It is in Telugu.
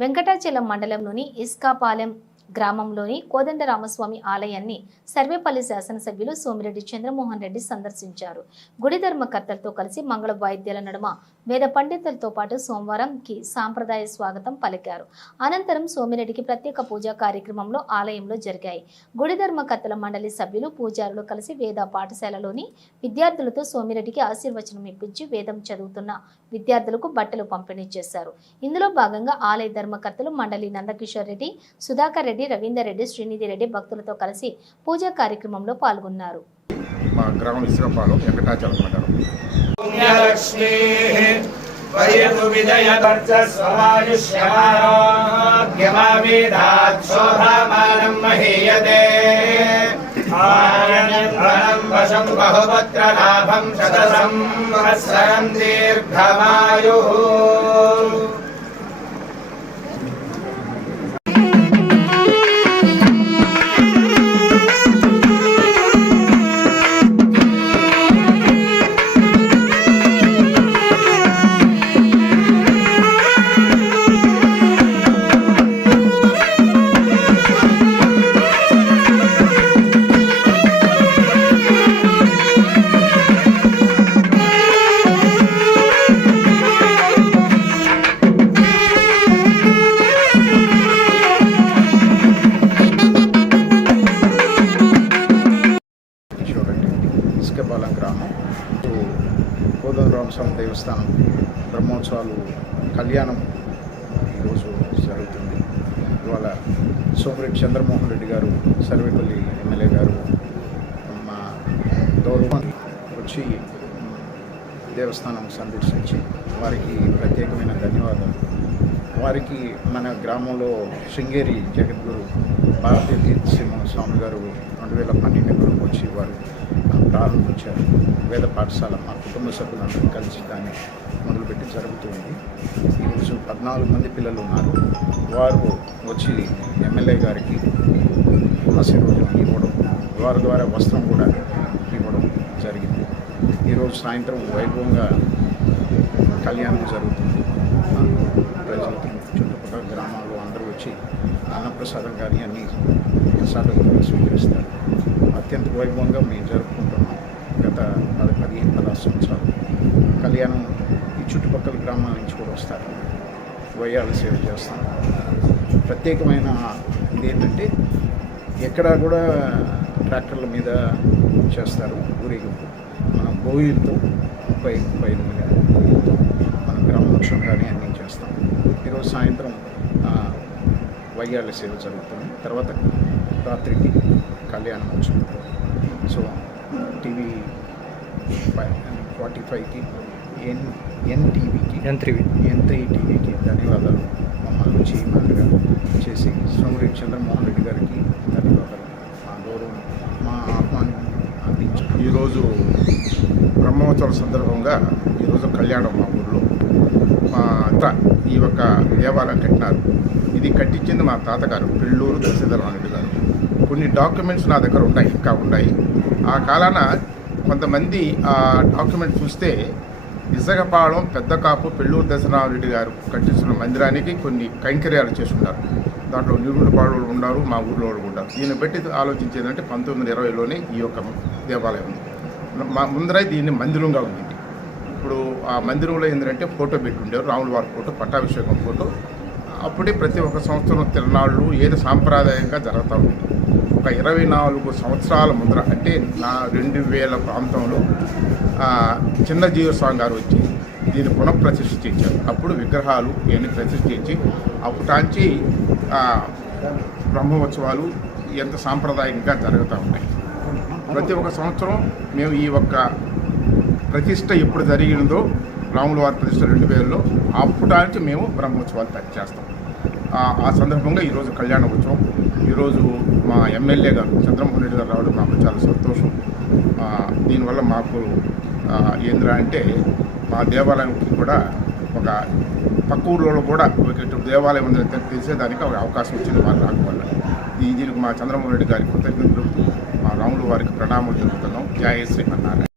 వెంకటాచలం మండలంలోని ఇస్కాపాలెం గ్రామంలోని కోదండరామస్వామి ఆలయాన్ని సర్వేపల్లి శాసనసభ్యులు సోమిరెడ్డి చంద్రమోహన్ రెడ్డి సందర్శించారు. గుడి ధర్మకర్తలతో కలిసి మంగళ వాయిద్యాల నడుమ వేద పండితులతో పాటు సోమవారంకి సాంప్రదాయ స్వాగతం పలికారు. అనంతరం సోమిరెడ్డికి ప్రత్యేక పూజా కార్యక్రమంలో ఆలయంలో జరిగాయి. గుడి ధర్మకర్తల మండలి సభ్యులు పూజారులు కలిసి వేద పాఠశాలలోని విద్యార్థులతో సోమిరెడ్డికి ఆశీర్వచనం ఇప్పించి వేదం చదువుతున్న విద్యార్థులకు బట్టలు పంపిణీ చేశారు. ఇందులో భాగంగా ఆలయ ధర్మకర్తలు మండలి నందకిషోర్ రెడ్డి, సుధాకర్ రెడ్డి, రవీందర్ రెడ్డి, శ్రీనిధి రెడ్డి భక్తులతో కలిసి పూజా కార్యక్రమంలో పాల్గొన్నారు. మా గ్రామం ఇస్కాపాలెం వెంకటాచలం మండలం. ఇస్కాపాలెం గ్రామం కోదండరామస్వామి దేవస్థానం బ్రహ్మోత్సవాలు కళ్యాణం ఈరోజు జరుగుతుంది. ఇవాళ సోమిరెడ్డి చంద్రమోహన్ రెడ్డి గారు, సర్వేపల్లి ఎమ్మెల్యే గారు మా గౌరవం వచ్చి దేవస్థానం సందర్శించి వారికి ప్రత్యేకమైన ధన్యవాదాలు. వారికి మన గ్రామంలో శృంగేరి జగద్గురు భారతీయ తీర్థసింహ స్వామి గారు 2012లో వచ్చి వారు ప్రారంభించారు. వేద పాఠశాల మా కుటుంబ సభ్యులందరూ కలిసి దాన్ని మొదలుపెట్టి జరుగుతుంది. ఈరోజు 14 మంది పిల్లలు ఉన్నారు. వారు వచ్చి ఎమ్మెల్యే గారికి ఆశీర్వాదం ఇవ్వడం, వారి ద్వారా వస్త్రం కూడా ఇవ్వడం జరిగింది. ఈరోజు సాయంత్రం వైభవంగా కళ్యాణం జరుగుతుంది. ప్రజలు చుట్టుపక్కల గ్రామాల్లో అందరూ వచ్చి అన్నప్రసాదం కానీ అన్ని ప్రసాదాలు స్వీకరిస్తారు. అత్యంత వైభవంగా మేము జరుపుకుంటున్నాం. గత 15 సంవత్సరాలు కళ్యాణం ఈ చుట్టుపక్కల గ్రామాల నుంచి కూడా వస్తారు. వయ్యాల సేవ చేస్తాం. ప్రత్యేకమైన ఇదేంటంటే ఎక్కడా కూడా ట్రాక్టర్ల మీద చేస్తారు ఊరేగింపు. మనం బోయిలతో 35 బోయిలతో మన గ్రామోత్సవం కానీ అన్నీ చేస్తాం. ఈరోజు సాయంత్రం వయ్యాల సేవ జరుగుతుంది. తర్వాత రాత్రికి కళ్యాణం వచ్చింది. సో టీవీ 45కి N3 టీవీకి ధన్యవాదాలు. మమ్మల్ని వచ్చి మాదిరిగా చేసి సోమిరెడ్డి చంద్రమోహన్ రెడ్డి గారికి ధన్యవాదాలు. మా గౌరవం మా ఆహ్వానం అందించారు. ఈరోజు బ్రహ్మోత్సవాల సందర్భంగా ఈరోజు కళ్యాణం మా ఊళ్ళో మా అంతా ఈ యొక్క దేవాలయం కట్టినారు. ఇది కట్టించింది మా తాతగారు పెళ్ళూరు దశరథరామరెడ్డి గారు. కొన్ని డాక్యుమెంట్స్ నా దగ్గర ఇంకా ఉన్నాయి. ఆ కాలాన కొంతమంది ఆ డాక్యుమెంట్ చూస్తే ఇసగపాళెం పెద్ద కాపు పెళ్ళూరు దశరథరామరెడ్డి గారు కట్టించిన మందిరానికి కొన్ని కైంకర్యాలు చేస్తున్నారు. దాంట్లో నిరుడు పాడు ఉన్నారు, మా ఊళ్ళో ఉన్నారు. దీన్ని బట్టి ఆలోచించేదంటే 1920లోనే ఈ యొక్క దేవాలయం ఉంది. మా ముందర దీన్ని మందిరంగా ఉంది. ఇప్పుడు ఆ మందిరంలో ఏంటంటే ఫోటో పెట్టి ఉండేవారు, రాముల వారి ఫోటో, పట్టాభిషేకం ఫోటో. అప్పుడే ప్రతి ఒక్క సంవత్సరం తిరునాళ్ళు ఏదో సాంప్రదాయంగా జరుగుతూ ఉంది. ఒక 24 సంవత్సరాల ముందర అంటే 2000 ప్రాంతంలో చిన్న జీవస్వామి గారు వచ్చి దీన్ని పునఃప్రతిష్ఠ చేశారు. అప్పుడు విగ్రహాలు ఇవన్నీ ప్రతిష్ఠించి అప్పటాంచి బ్రహ్మోత్సవాలు ఎంత సాంప్రదాయంగా జరుగుతూ ఉన్నాయి. ప్రతి ఒక్క సంవత్సరం మేము ఈ ఒక్క ప్రతిష్ఠ ఎప్పుడు జరిగినదో రాముల వారి ప్రతిష్ఠ 2000లో అప్పటాంచి మేము బ్రహ్మోత్సవాలు చేస్తాం. ఆ సందర్భంగా ఈరోజు కళ్యాణ ఉత్సవం. ఈరోజు మా ఎమ్మెల్యే గారు చంద్రమోహన్ రెడ్డి గారు రావడం మాకు చాలా సంతోషం. దీనివల్ల మాకు ఏంద్రా అంటే మా దేవాలయంకి కూడా ఒక పక్క ఊళ్ళో కూడా ఒక దేవాలయం ఉందని తెలిసేదానికి ఒక అవకాశం వచ్చింది వారు రాకపోవడం. దీనికి మా చంద్రమోహన్ రెడ్డి గారికి కృతజ్ఞతలు, మా రాముల వారికి ప్రణామాలు జరుపుతున్నాం. జయ శ్రీమన్నారాయణ.